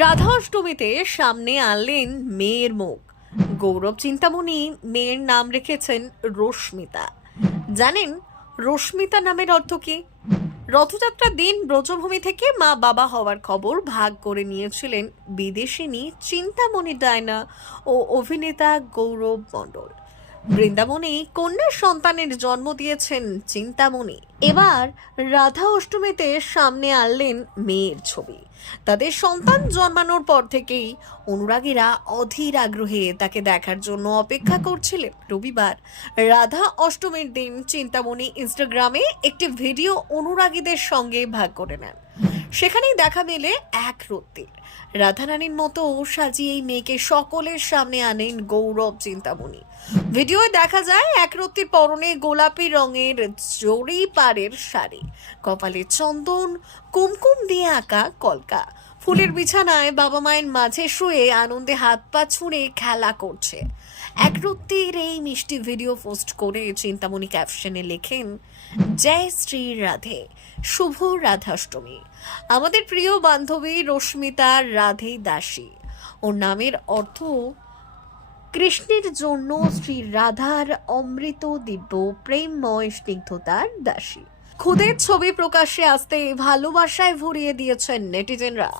রাধা অষ্টমীতে সামনে আনলেন মেয়ের মুখ। গৌরব চিন্তামণি মেয়ের নাম রেখেছেন রশ্মিতা। জানেন রশ্মিতা নামের অর্থ কি? রথযাত্রার দিন ব্রজভূমি থেকে মা বাবা হওয়ার খবর ভাগ করে নিয়েছিলেন বিদেশিনী চিন্তামণি ডায়না ও অভিনেতা গৌরব মণ্ডল। বৃন্দাবনে কন্যা সন্তানের জন্ম দিয়েছেন চিন্তামণি। এবার রাধা অষ্টমীতে সামনে আনলেন মেয়ের ছবি। তাদের সন্তান জন্মানোর পর থেকেই অনুরাগীরা অধীর আগ্রহে তাকে দেখার জন্য অপেক্ষা করছিলেন। রবিবার রাধা অষ্টমীর দিন চিন্তামণি ইনস্টাগ্রামে একটি ভিডিও অনুরাগীদের সঙ্গে ভাগ করে নেন। সেখানেই দেখা মেলে এক রত্তির রাধারানীর মতো সাজিয়ে এই মেয়েকে সকলের সামনে আনেন গৌরব চিন্তামণি। ভিডিওয় দেখা যায় এক রত্তির পরনে গোলাপি রঙের জরি পাড়ের শাড়ি, কপালে চন্দন, কুমকুম দিয়ে আঁকা কলকা। ফুলের বিছানায় বাবা মায়ের মাঝে শুয়ে আনন্দে হাত পা ছুঁড়ে খেলা করছে। এক রত্তির এই মিষ্টি ভিডিও পোস্ট করে চিন্তামণি ক্যাপশনে লেখেন, জয় শ্রী রাধে, শুভ রাধাষ্টমী। আমাদের প্রিয় বান্ধবী রশ্মিতা রাধে দাসী। ওর নামের অর্থ কৃষ্ণের জন্য শ্রী রাধার অমৃত দিব্য প্রেমময় স্নিগ্ধতার দাসী। খুদের ছবি প্রকাশ্যে আসতে ভালোবাসায় ভরিয়ে দিয়েছেন নেটিজেনরা।